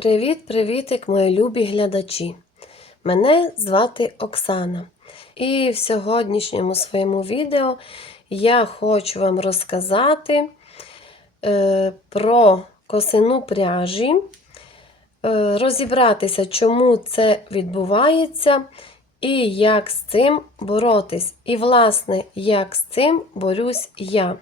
Привіт-привітик, мої любі глядачі! Мене звати Оксана. І в сьогоднішньому своєму відео я хочу вам розказати е, про косину пряжі, е, розібратися, чому це відбувається, і як з цим боротись. І, власне, як з цим борюсь я.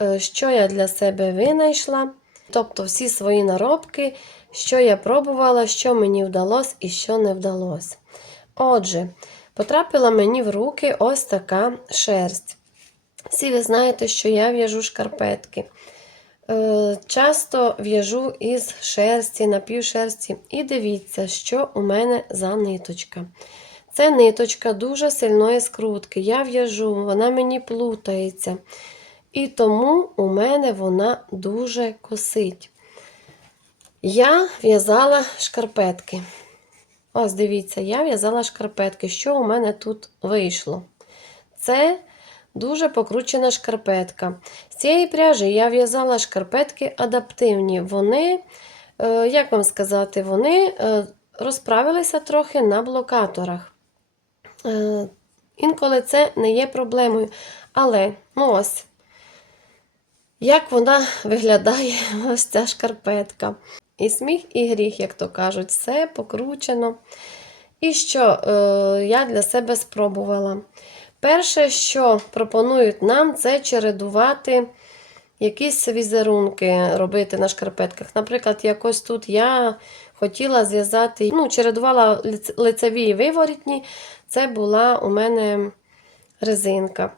Е, Що я для себе винайшла, тобто всі свої наробки, що я пробувала, що мені вдалося і що не вдалося. Отже, потрапила мені в руки ось така шерсть. Всі ви знаєте, що я в'яжу шкарпетки. Е, Часто в'яжу із шерсті, напівшерсті. І дивіться, що у мене за ниточка. Це ниточка дуже сильної скрутки. Я в'яжу, вона мені плутається. І тому у мене вона дуже косить. Я в'язала шкарпетки. Ось дивіться, я в'язала шкарпетки. Що у мене тут вийшло? Це дуже покручена шкарпетка. З цієї пряжі я в'язала шкарпетки адаптивні. Вони, е, як вам сказати, вони е, розправилися трохи на блокаторах. Е, Інколи це не є проблемою. Але, ну ось, як вона виглядає, ось ця шкарпетка. І сміх, і гріх, як то кажуть, все покручено. І що е, я для себе спробувала? Перше, що пропонують нам, це чередувати якісь візерунки робити на шкарпетках. Наприклад, якось тут я хотіла зв'язати, ну, чередувала лицеві і виворітні, це була у мене резинка.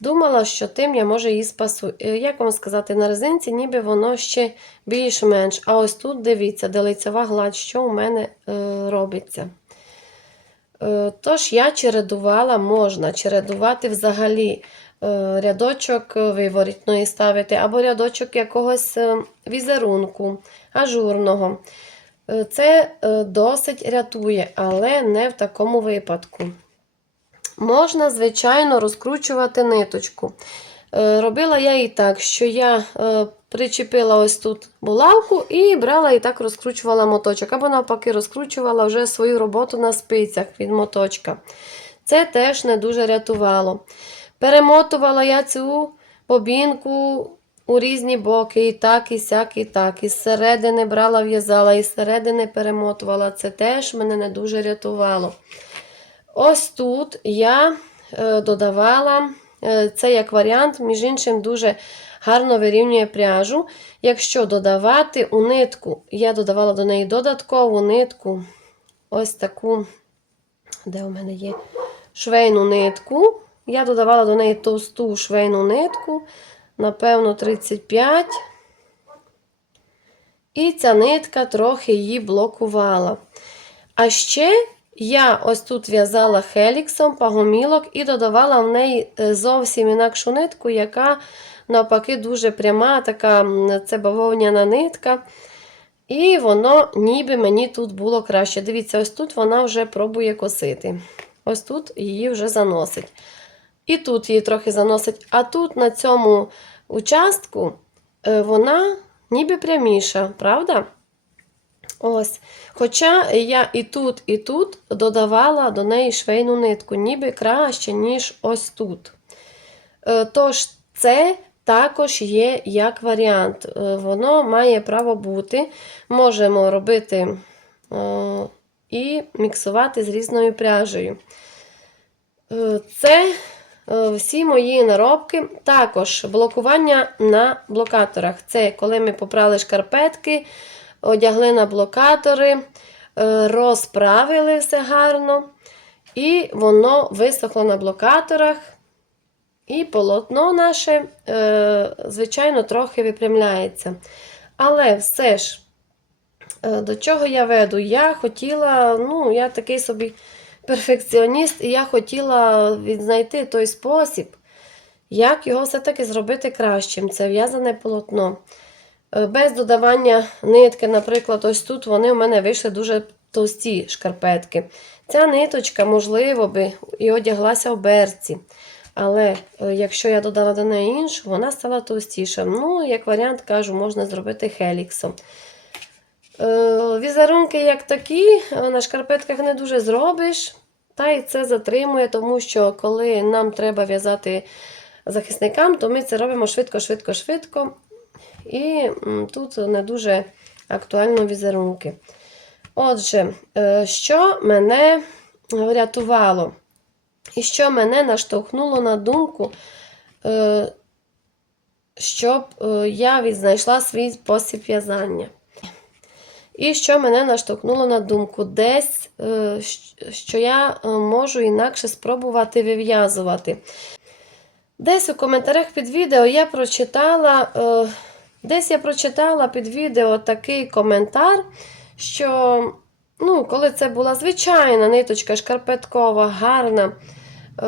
Думала, що тим я може її спасу. Е, Як вам сказати, на резинці ніби воно ще більш-менш. А ось тут дивіться, де лицева гладь, що у мене е, робиться. Е, Тож я чередувала, можна чередувати взагалі е, рядочок виворітної ставити, або рядочок якогось е, візерунку, ажурного. Е, Це е, досить рятує, але не в такому випадку. Можна, звичайно, розкручувати ниточку. Е, Робила я і так, що я е, причепила ось тут булавку і брала і так розкручувала моточок. Або навпаки, розкручувала вже свою роботу на спицях від моточка. Це теж не дуже рятувало. Перемотувала я цю бобінку у різні боки, і так, і сяк, і так. І зсередини брала, в'язала, і зсередини перемотувала. Це теж мене не дуже рятувало. Ось тут я е, додавала е, це як варіант, між іншим, дуже гарно вирівнює пряжу. Якщо додавати у нитку, я додавала до неї додаткову нитку, ось таку, де у мене є швейну нитку. Я додавала до неї товсту швейну нитку, напевно, 35. І ця нитка трохи її блокувала. А ще я ось тут в'язала хеліксом пагомілок і додавала в неї е, зовсім інакшу нитку, яка навпаки дуже пряма, така це бавовняна нитка. І воно ніби мені тут було краще. Дивіться, ось тут вона вже пробує косити. Ось тут її вже заносить. І тут її трохи заносить. А тут на цьому участку е, вона ніби пряміша, правда? Ось. Хоча я і тут, і тут додавала до неї швейну нитку, ніби краще, ніж ось тут. Е, Тож, це також є як варіант. Е, Воно має право бути. Можемо робити е, і міксувати з різною пряжею. Це всі мої наробки. Також блокування на блокаторах. Це коли ми попрали шкарпетки, одягли на блокатори, е, розправили все гарно, і воно висохло на блокаторах. І полотно наше, е, звичайно, трохи випрямляється. Але все ж, е, до чого я веду? Я хотіла, ну, я такий собі перфекціоніст, і я хотіла відзнайти той спосіб, як його все-таки зробити кращим. Це в'язане полотно. Е, Без додавання нитки, наприклад, ось тут вони у мене вийшли дуже товсті шкарпетки. Ця ниточка, можливо, би і одяглася в берці. Але е, якщо я додала до неї іншу, вона стала товстіша. Ну, як варіант, кажу, можна зробити хеліксом. Е, Візерунки, як такі, на шкарпетках не дуже зробиш. Та й це затримує, тому що коли нам треба в'язати захисникам, то ми це робимо швидко, швидко, швидко. І тут не дуже актуально візерунки. Отже, е, що мене врятувало? І що мене наштовхнуло на думку, е, щоб е, я відзнайшла свій спосіб в'язання. І що мене наштовхнуло на думку, десь, що я можу інакше спробувати вив'язувати. Десь у коментарях під відео я прочитала, десь я прочитала під відео такий коментар, що ну, коли це була звичайна ниточка шкарпеткова, гарна. е,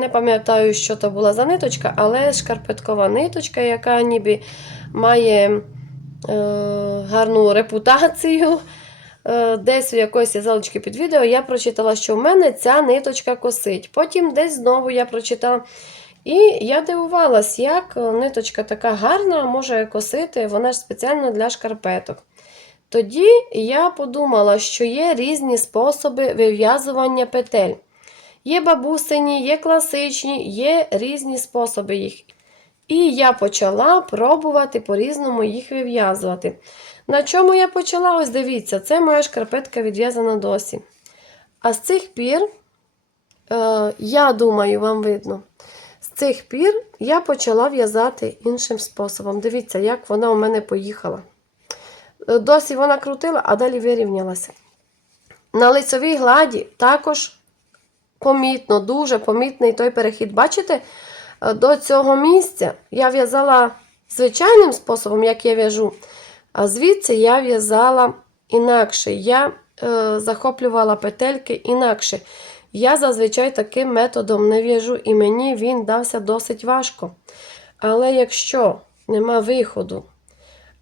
Не пам'ятаю, що то була за ниточка, але шкарпеткова ниточка, яка ніби має е, гарну репутацію. Е, Десь у якоїсь залочки під відео я прочитала, що в мене ця ниточка косить. Потім десь знову я прочитала. І я дивувалась, як ниточка така гарна може косити, вона ж спеціально для шкарпеток. Тоді я подумала, що є різні способи вив'язування петель. Є бабусині, є класичні, є різні способи їх. І я почала пробувати по-різному їх вив'язувати. На чому я почала? Ось дивіться, це моя шкарпетка відв'язана досі. А з цих пір, е, я думаю, вам видно, цих пір я почала в'язати іншим способом. Дивіться, як вона у мене поїхала. Е, Досі вона крутила, а далі вирівнялася. На лицевій гладі також помітно, дуже помітний той перехід. Бачите, е, до цього місця я в'язала звичайним способом, як я в'яжу, а звідси я в'язала інакше. Я е, захоплювала петельки інакше. Я зазвичай таким методом не в'яжу, і мені він дався досить важко. Але якщо нема виходу,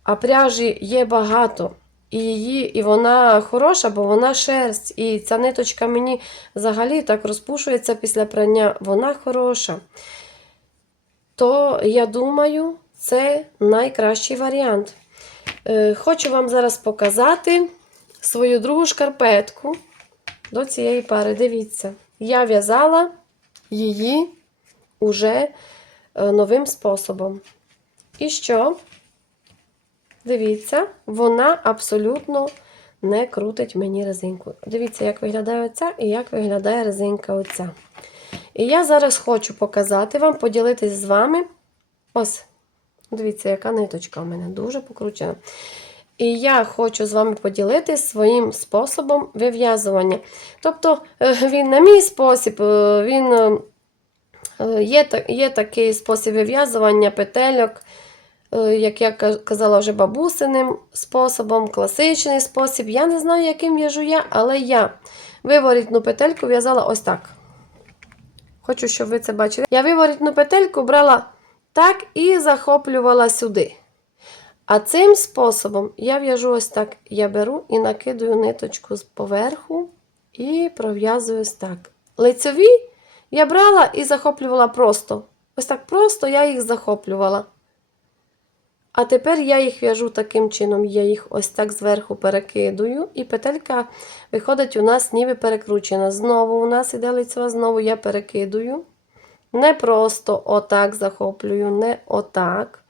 а пряжі є багато, і її, і вона хороша, бо вона шерсть. І ця ниточка мені взагалі так розпушується після прання, вона хороша. То я думаю, це найкращий варіант. Е, Хочу вам зараз показати свою другу шкарпетку до цієї пари. Дивіться, я в'язала її уже е, новим способом. І що? Дивіться, вона абсолютно не крутить мені резинку. Дивіться, як виглядає оця і як виглядає резинка оця. І я зараз хочу показати вам, поділитись з вами. Ось, дивіться, яка ниточка у мене дуже покручена. І я хочу з вами поділитися своїм способом вив'язування. Тобто, е, він на мій спосіб, е, він е, є, є такий спосіб вив'язування петельок, як я казала вже бабусиним способом, класичний спосіб. Я не знаю, яким в'яжу я, але я виворітну петельку в'язала ось так. Хочу, щоб ви це бачили. Я виворітну петельку брала так і захоплювала сюди. А цим способом я в'яжу ось так. Я беру і накидую ниточку з поверху і пров'язую ось так. Лицеві я брала і захоплювала просто. Ось так просто я їх захоплювала. А тепер я їх в'яжу таким чином, я їх ось так зверху перекидую, і петелька виходить у нас ніби перекручена. Знову у нас іде лицева, знову я перекидую. Не просто отак захоплюю, не отак.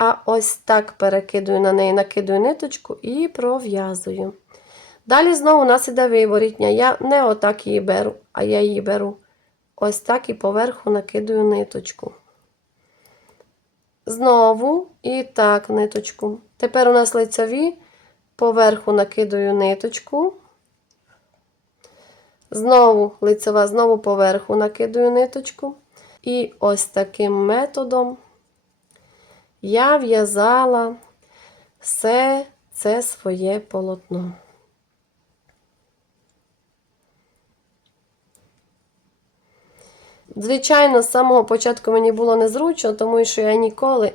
А ось так перекидую на неї, накидую ниточку і пров'язую. Далі знову у нас іде виворітня. Я не отак її беру, а я її беру ось так і поверху накидую ниточку. Знову і так ниточку. Тепер у нас лицеві, поверху накидаю ниточку. Знову лицева, знову поверху накидаю ниточку. І ось таким методом я в'язала все це своє полотно. Звичайно, з самого початку мені було незручно, тому що я ніколи,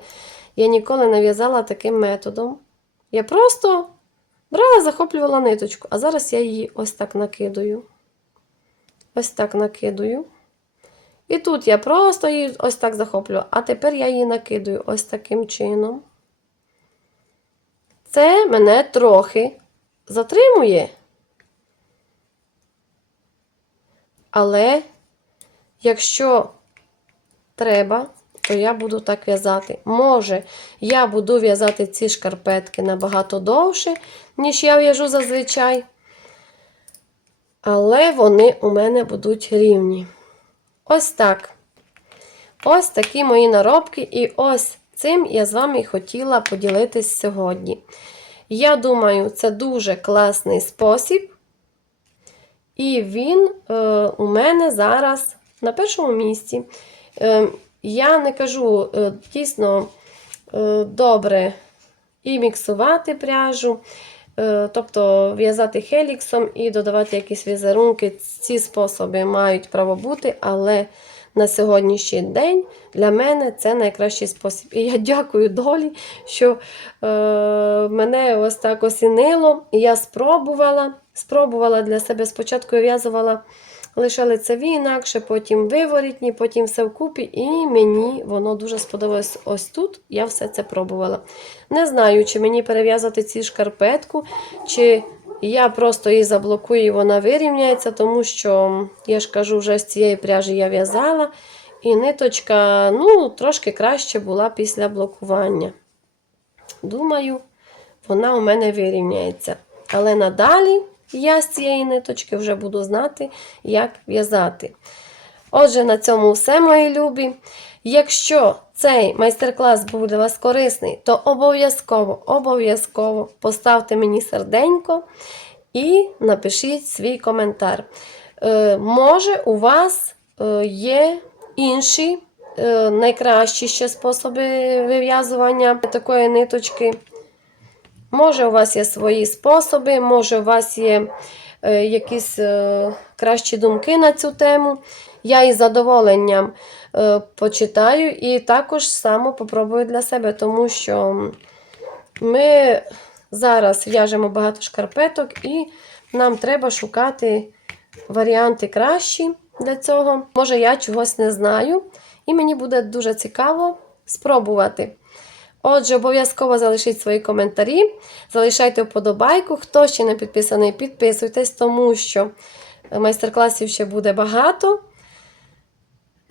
я ніколи не в'язала таким методом. Я просто брала, захоплювала ниточку, а зараз я її ось так накидаю. Ось так накидаю. І тут я просто її ось так захоплюю, а тепер я її накидаю ось таким чином. Це мене трохи затримує. Але якщо треба, то я буду так в'язати. Може, я буду в'язати ці шкарпетки набагато довше, ніж я в'яжу зазвичай. Але вони у мене будуть рівні. Ось так. Ось такі мої наробки, і ось цим я з вами хотіла поділитись сьогодні. Я думаю, це дуже класний спосіб. І він е, у мене зараз на першому місці. Е, я не кажу е, дійсно е, добре і міксувати пряжу, тобто в'язати хеліксом і додавати якісь візерунки. Ці способи мають право бути, але на сьогоднішній день для мене це найкращий спосіб. І я дякую долі, що е, мене ось так осінило. Я спробувала. Спробувала для себе спочатку в'язувала лише лицеві інакше, потім виворітні, потім все вкупі, і мені воно дуже сподобалось ось тут. Я все це пробувала. Не знаю, чи мені перев'язати цю шкарпетку, чи я просто її заблокую і вона вирівняється, тому що, я ж кажу, вже з цієї пряжі я в'язала, і ниточка ну, трошки краще була після блокування. Думаю, вона у мене вирівняється. Але надалі я з цієї ниточки вже буду знати, як в'язати. Отже, на цьому все, мої любі. Якщо цей майстер-клас був для вас корисний, то обов'язково обов'язково поставте мені серденько і напишіть свій коментар. Е, може, у вас е, є інші е, найкращі ще способи вив'язування такої ниточки. Може, у вас є свої способи, може, у вас є е, якісь е, кращі думки на цю тему. Я із задоволенням е, почитаю і також само попробую для себе, тому що ми зараз в'яжемо багато шкарпеток і нам треба шукати варіанти кращі для цього. Може, я чогось не знаю, і мені буде дуже цікаво спробувати. Отже, обов'язково залишіть свої коментарі, залишайте вподобайку. Хто ще не підписаний, підписуйтесь, тому що майстер-класів ще буде багато.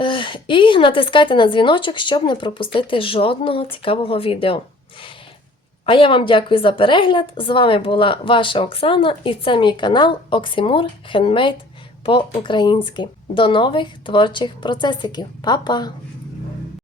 Е, І натискайте на дзвіночок, щоб не пропустити жодного цікавого відео. А я вам дякую за перегляд. З вами була ваша Оксана і це мій канал Оксимур Хендмейд по-українськи. До нових творчих процесиків. Па-па!